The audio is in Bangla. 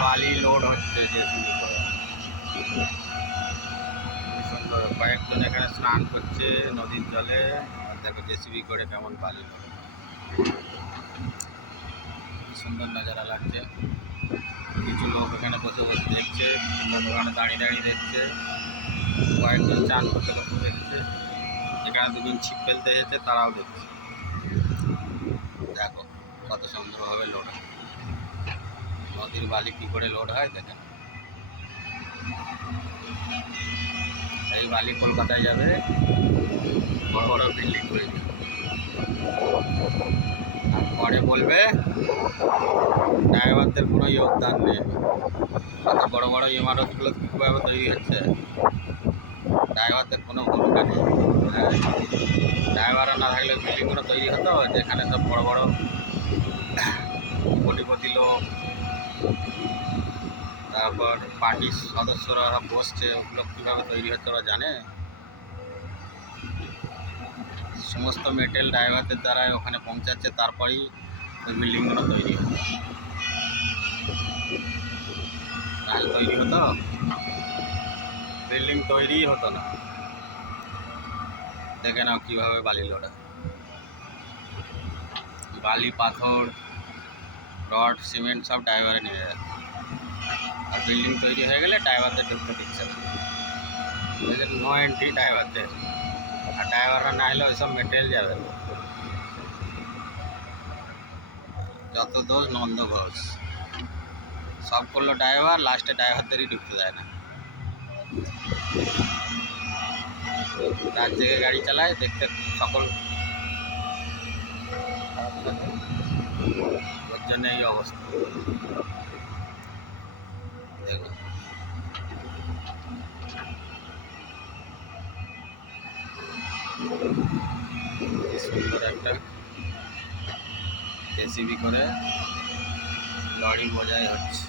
বালি লোড হচ্ছে জেসিবি করে। সুন্দর কয়েকজন এখানে স্নান করছে নদীর জলে। আর দেখো জেসিবি করে কেমন বালি লোড। সুন্দর নজারা লাগছে। কিছু লোক এখানে বসে বসে দেখছে, ওখানে দাঁড়িয়ে দাঁড়িয়ে দেখছে। কয়েকজন চান করতে করতে দেখছে। এখানে দুজন ছিপ ফেলতে এসেছে, তারাও দেখছে। দেখো কত সুন্দরভাবে লোড হয়। নদীর বালি কী করে লোড হয় দেখেন। এই বালি কলকাতায় যাবে, বড় বড় বিল্ডিং তৈরি। পরে বলবে ড্রাইভারদের কোনো যোগদান নেই। এত বড় বড় ইমারতগুলো কীভাবে তৈরি হচ্ছে, ড্রাইভারদের কোনো ভূমিকা নেই। ড্রাইভাররা না থাকলে বিল্ডিংগুলো তৈরি হতো, যেখানে সব বড় বড় কোটিপতি লোক, তারপর পার্টির সদস্যরা বসছে, ওগুলো কীভাবে তৈরি হচ্ছে ওরা জানে? সমস্ত মেটেল ড্রাইভারদের দ্বারা ওখানে পৌঁছাচ্ছে, তারপরেই ওই বিল্ডিংগুলো তৈরি হতো। তাহলে তৈরি হতো? বিল্ডিং তৈরি হতো না। দেখে নাও কীভাবে বালি লোড হয়। বালি, পাথর, রড, সিমেন্ট সব ড্রাইভারে নিয়ে যাচ্ছে। আর বিল্ডিং তৈরি হয়ে গেলে ড্রাইভারদের ঢুকতে দিচ্ছে না। No entry ড্রাইভারদের। আর ড্রাইভাররা না হলে ওইসব মেটেরিয়াল যাবে। যত দোষ নন্দ ঘোষ, সব করলো ড্রাইভার, লাস্টে ড্রাইভারদেরই ঢুকতে দেয় না। রাত জেগে গাড়ি চালায়, দেখতে সকল, ওর জন্য এই অবস্থা। দেখো সুন্দর একটা জেসিবি করে লরি বোঝাই হচ্ছে।